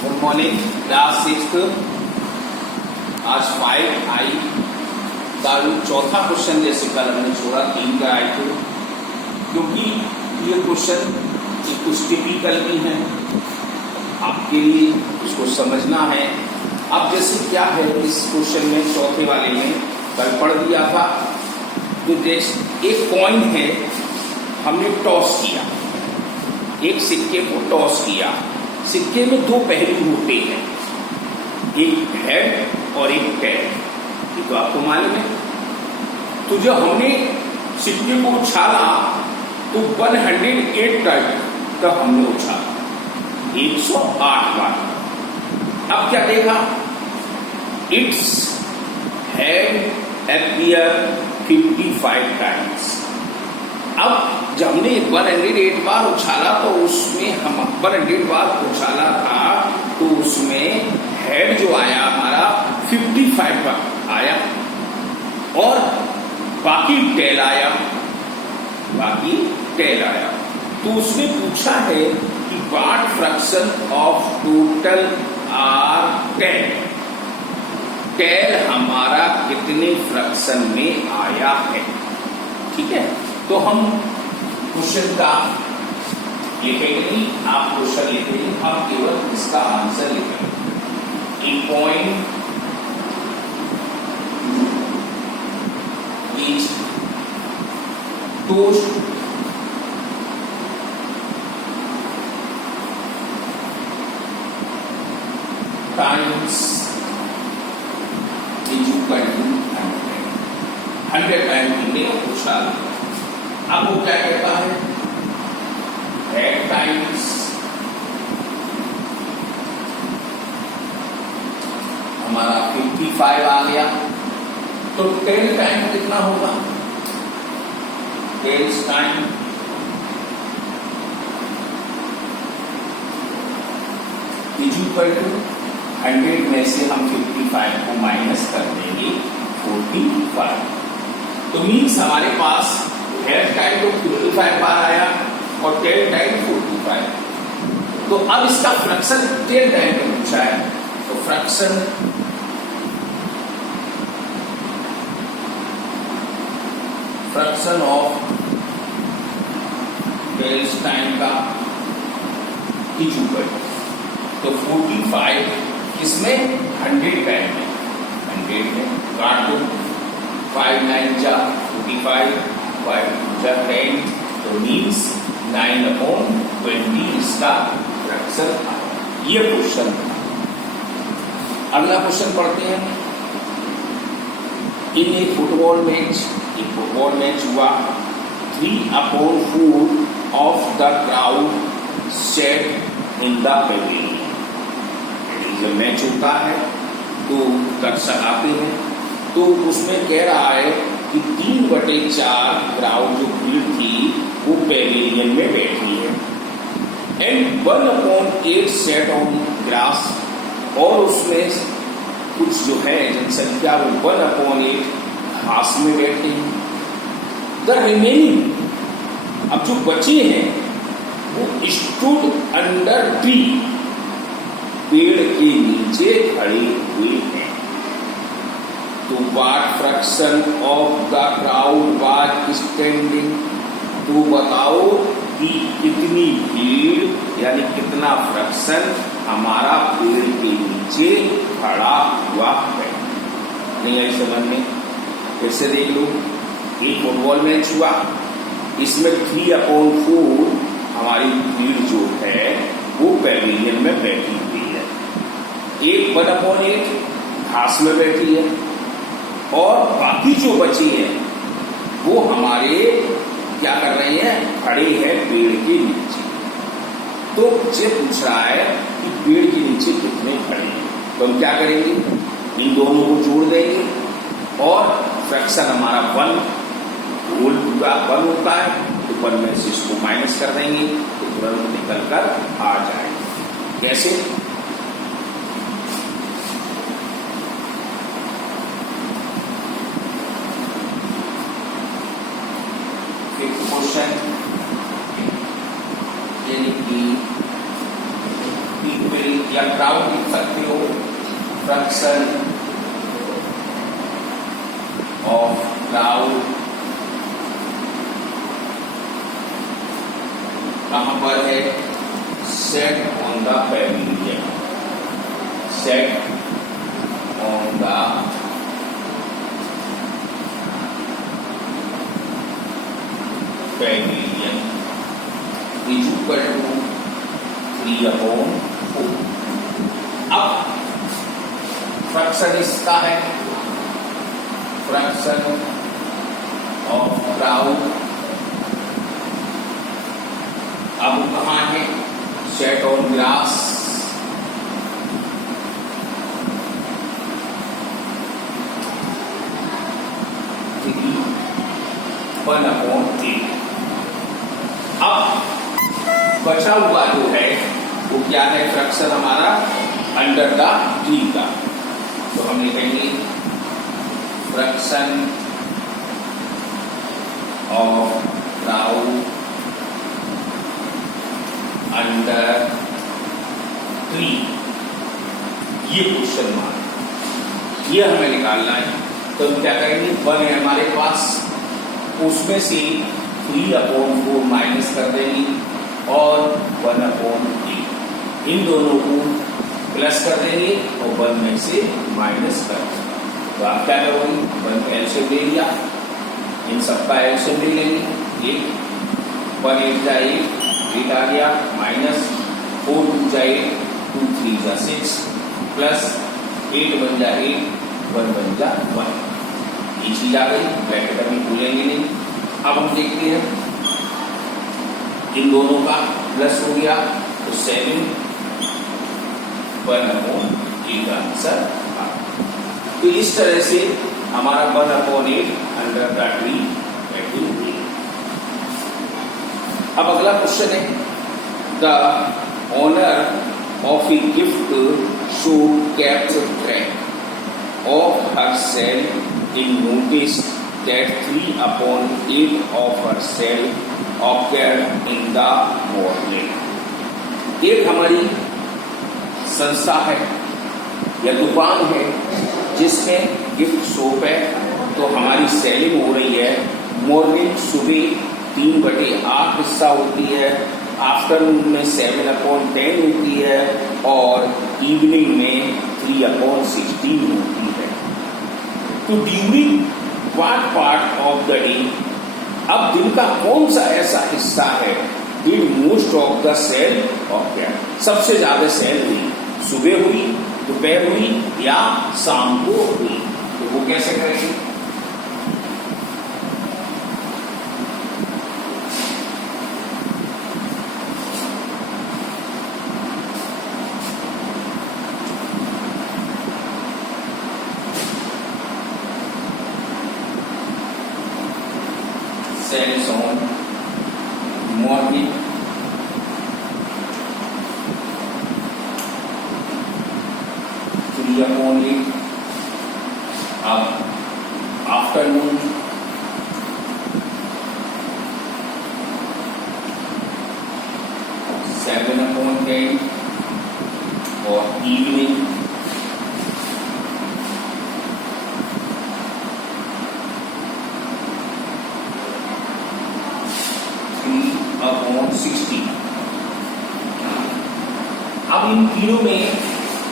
Good morning class 6। आज 5I का चौथा क्वेश्चन जैसे कल हमने छोड़ा 3 का आई थे, क्योंकि ये क्वेश्चन कुछ टिपिकल भी हैं आपके लिए, उसको समझना है। अब जैसे क्या है इस क्वेश्चन में, चौथे वाले में कल पढ़ दिया था, तो जैसे एक कॉइन है, हमने टॉस किया, एक सिक्के को टॉस किया। सिक्के में दो पहलू होते हैं, एक हेड और एक टेल, ये तो आपको मालूम है। तो जब हमने सिक्के को उछाला तो 108 टाइम तक हमने उछाला, 108 बार। अब क्या देखा, इट्स हेड अपीयर 55 टाइम्स। अब जब हमने 108 बार उछाला तो उसमें हम 108 बार उछाला था, तो उसमें हेड जो आया हमारा 55 बार आया और बाकी टेल आया, तो उसमें पूछा है कि what fraction of total are 10, tail हमारा कितने फ्रैक्शन में आया है। ठीक है, तो हम क्वेश्चन का लिखेंगे, आप क्वेश्चन लिखेंगे, हम केवल इसका आंसर लिखेंगे। A point is tossed times is equal to 100 time हमने उछाला। अब वो क्या कहता है, हेड टाइम्स हमारा 55 आ गया, तो टेल टाइम कितना होगा, tails time is equal to 100 में से हम 55 को माइनस कर देंगे 45। तो मीन्स हमारे पास हेड टाइम तो 55 बार आया और टेल टाइम 45। तो अब इसका फ्रैक्शन टेल टाइम में पूछा है, तो फ्रैक्शन ऑफ टेल्स टाइम का इक्वल, तो 45 किसमें, 100 टाइम में, 100 में काट दो, 5 9 जा 45, 5 जा 10, तो मीन्स 9/20 इसका फ्रैक्शन आया। ये क्वेश्चन। अगला क्वेश्चन पढ़ते हैं। इन एक फुटबॉल मैच हुआ, 3/4 of the crowd set in the Pavilion. जब मैच होता है तो दर्शक आते हैं, तो उसमें कह रहा है कि 3/4 क्राउड जो भीड़ थी वो पेविलियन में बैठी है, एंड 1/8 सेट ऑन ग्रास, और उसमें कुछ जो है जनसंख्या वो 1/8 घास में बैठे हैं। द रिमेनिंग, अब जो बचे हैं वो स्टूड अंडर ट्री, पेड़ के नीचे खड़े हुए हैं। तो what fraction of the crowd was standing, तो बताओ कि कितनी भीड़ यानी कितना फ्रैक्शन हमारा पेड़ के नीचे खड़ा हुआ है। नहीं आई समझ में, फिर से देख लो। एक फुटबॉल मैच हुआ, इसमें 3/4 हमारी भीड़ जो है वो पेविलियन में बैठी हुई है, एक 1/8 घास में बैठी है, और बाकी जो बची है वो हमारे क्या कर रहे हैं, खड़े हैं पेड़ के नीचे। तो ये पूछ रहा है कि पेड़ के नीचे कितने खड़े हैं, तो हम क्या करेंगे, इन दोनों को जोड़ देंगे और फ्रैक्शन हमारा 1 होल पूरा 1 होता है, तो 1 में से इसको माइनस कर देंगे तो तुरंत निकल कर आ जाएगा। कैसे, एक क्वेश्चन यानी कि इक्वल या क्राउड लिख सकते हो, फ्रैक्शन ऑफ क्राउड कहां पर है, set on the pavilion, set on the pavilion is equal to 3/4। अब फ्रैक्शन इसका है, फ्रैक्शन ऑफ क्राउड अब कहाँ है, set on grass, one upon 3। अब बचा हुआ जो है वो क्या है, फ्रैक्शन हमारा अंडर द ट्री का, तो हम लिखेंगे fraction of crowd under tree, ये क्वेश्चन मार्क, ये हमें निकालना है। तो हम क्या करेंगे, 1 है हमारे पास, उसमें से 3/4 माइनस कर देंगे और 1/3, इन दोनों को प्लस कर देंगे और 1 में से माइनस कर देंगे। तो आप क्या करोगे, 1 का एलसीएम ले लिया, इन सबका एलसीएम ले लेंगे, 1 8 जा 8 आ गया, माइनस 4 2 जा 8, 2 3 जा 6, प्लस 8 1 जा 8, 1 1 जा 1, ये चीज आ गई, ब्रैकेट अभी भूलेंगे नहीं। अब हम देखते हैं इन दोनों का प्लस हो गया, तो 7 1/8 का आंसर आ। तो इस तरह से हमारा 1/8 अंडर द ट्री वैल्यू है। अब अगला क्वेश्चन है, the owner of a gift should kept track of her cell in notice that 3/8 of her cell occurred in the morning। एक हमारी संस्था है या दुकान है जिसमें गिफ्ट शॉप है, तो हमारी सेलिंग हो रही है, मॉर्निंग सुबह 3/8 हिस्सा होती है, आफ्टरनून में 7/10 होती है और इवनिंग में 3/16 होती है। तो during what part of the day, अब दिन का कौन सा ऐसा हिस्सा है did most of the sale occur, सबसे ज्यादा सेल हुई, सुबह हुई, दोपहर हुई या शाम को हुई, तो वो कैसे करेंगे, cells on morning, अब आफ्टरनून, सेवन अपॉन 10 और इवनिंग अपॉन 60। अब इन तीनों में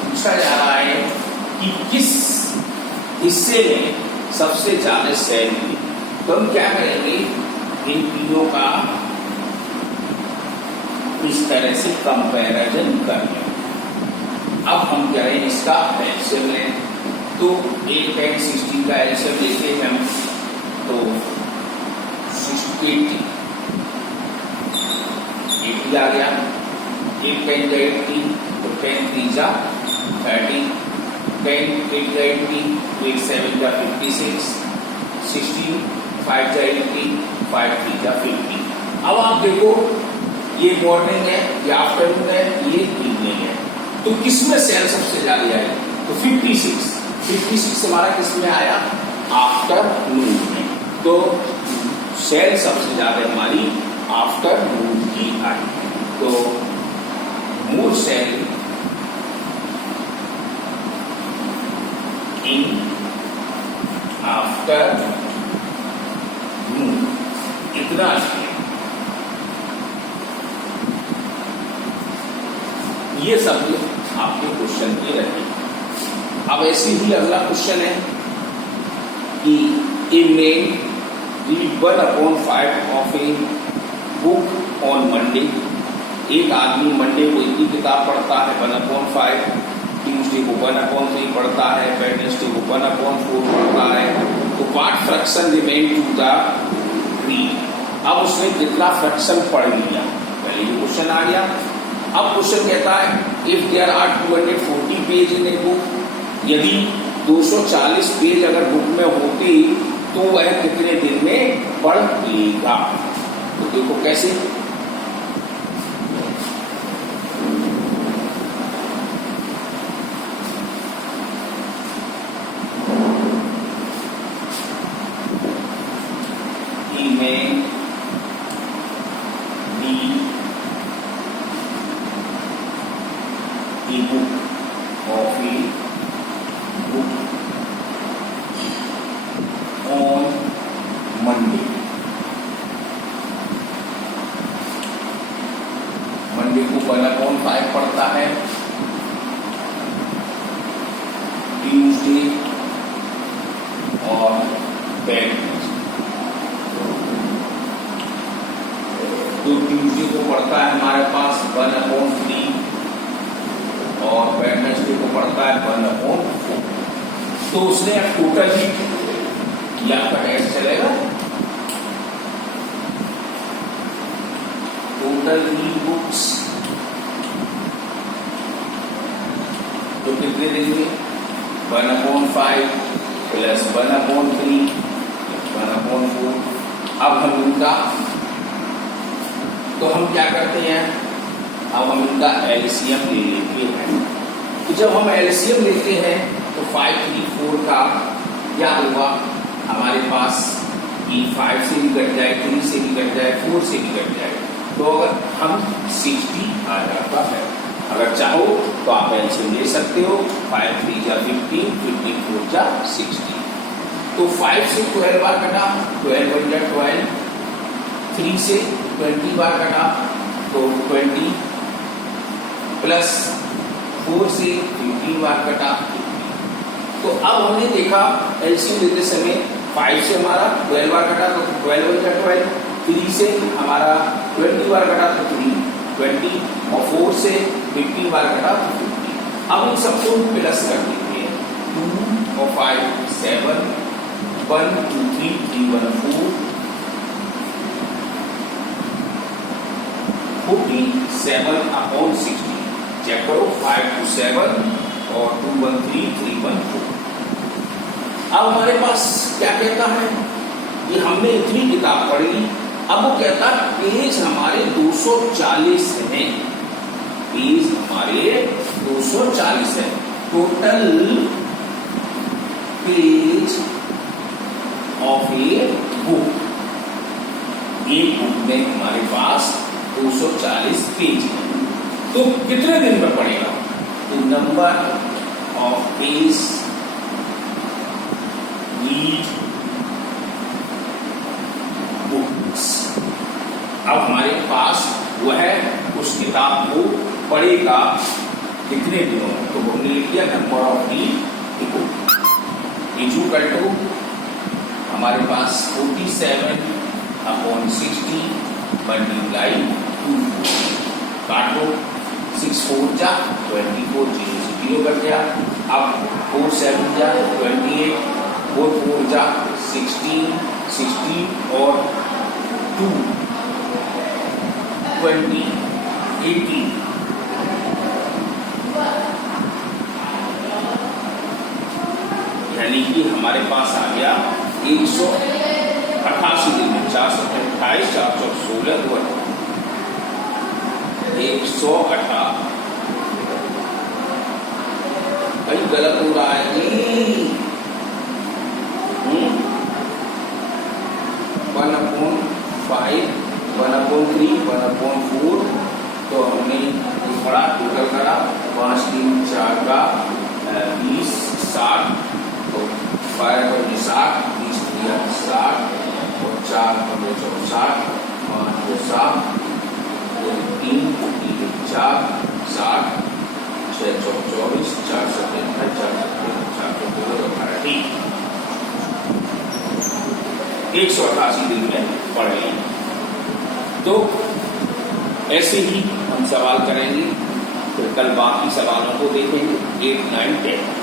पूछा जा रहा है कि किस हिस्से में सबसे ज्यादा सेल हुई, तो हम क्या करेंगे, इन तीनों का इस तरह से कंपैरिजन करेंगे। अब हम क्या है, इसका एलसीएम लें, तो 8 10 16 का एलसीएम लेते हैं हम, तो 80 आ गया, 8 10 का 80, तो 10 3 जा 30, 10 8 का 80, 8 7 का 56, 16 5 जा 80, 5 3 जा 50। अब आप देखो ये मॉर्निंग है, ये आफ्टरनून है, ये इवनिंग है, तो किसमें सेल सबसे ज्यादा आई, तो 56 हमारा किसमें आया, आफ्टरनून में, तो सेल सबसे ज्यादा हमारी आफ्टरनून की आई, तो मोर सेल चैप्टर इतना है। ये सब आपके क्वेश्चन के रहे। अब ऐसे ही अगला क्वेश्चन है कि a man read 1/5 of a book on Monday. एक आदमी मंडे को इतनी किताब पढ़ता है 1/5, ट्यूसडे को 1/3 पढ़ता है, वेडनेसडे को 1/4 पढ़ता है। तो what fraction remain to the read. अब उसने कितना फ्रैक्शन पढ़ लिया, पहले ये क्वेश्चन आ गया। अब क्वेश्चन कहता है if there are 240 page in a book, यदि 240 पेज अगर बुक में होती तो वह कितने दिन में पढ़ लेगा। तो देखो कैसे, मंडे को 1/5 पढ़ता है, ट्यूसडे और वेडनेसडे। तो ट्यूसडे को पढ़ता है हमारे पास 1/3 और वेडनेसडे को पढ़ता है 1/4। तो उसने टोटल ही किया, आपका टेस्ट चलेगा टोटल ई बुक्स तो कितने देंगे 1/5 प्लस 1/3 1/4। अब हम इनका तो हम क्या करते हैं, अब हम इनका एलसीएम ले लेते हैं। तो जब हम एलसीएम लेते हैं तो 5, 3, 4 का क्या होगा हमारे पास कि 5 से भी कट जाए, 3 से भी कट जाए, 4 से भी कट जाए, तो अगर हम 60 आ जाता है। अगर चाहो तो आप एलसीएम ले सकते हो, 5 3 जा 15, 15 4 जा 60। तो 5 से 12 बार कटा, 12 1 जा 12, 3 से 20 बार कटा तो 20, प्लस 4 से 15 बार कटा 15। तो अब हमने देखा एलसीएम लेते समय 5 से हमारा 12 बार कटा तो 12 1 जा 12, 3 से हमारा 20 बार कटा तो 3 20 और 4 से 15 बार कटा तो 50। अब इन सबको प्लस कर देते हैं, 2 और 5 7, 1 2 3 3 1 4, 47/60। चेक करो 5 2 7 और 2 1 3 3 1 4। अब हमारे पास क्या कहता है कि हमने इतनी किताब पढ़ ली। अब वो कहता है पेज हमारे 240 है, पेज हमारे 240 है। Total page of a book, एक बुक में हमारे पास 240 पेज है, तो कितने दिन में पढ़ेगा। तो number of page read books. अब हमारे पास वह उस किताब को पढ़ेगा कितने दिनों में, तो हमने लिख दिया number of read book equal to हमारे पास 47/60 मल्टीप्लाई 2। काटो 6 4 जा 24, 0 कट गया। अब 4 7 जा 28, 4 4 जा 16, 16 और 2 20, 18। यानी कि हमारे पास आ गया 188 दिन में 428, 416 2 118। भाई गलत हो रहा है कि 1/5, 1/3, 1/4। तो हमने बड़ा टोटल करा 5 3 4 का 20 60, तो 12 60 20 4 15 60, 5 2 7, 2 3 3 4 60, 6 4 24, 4 7 28, 4 7 4 2 18 ठीक 188 दिन में पढ़ लेंगे। तो ऐसे ही हम सवाल करेंगे, फिर कल बाकी सवालों को देखेंगे 8 9 10।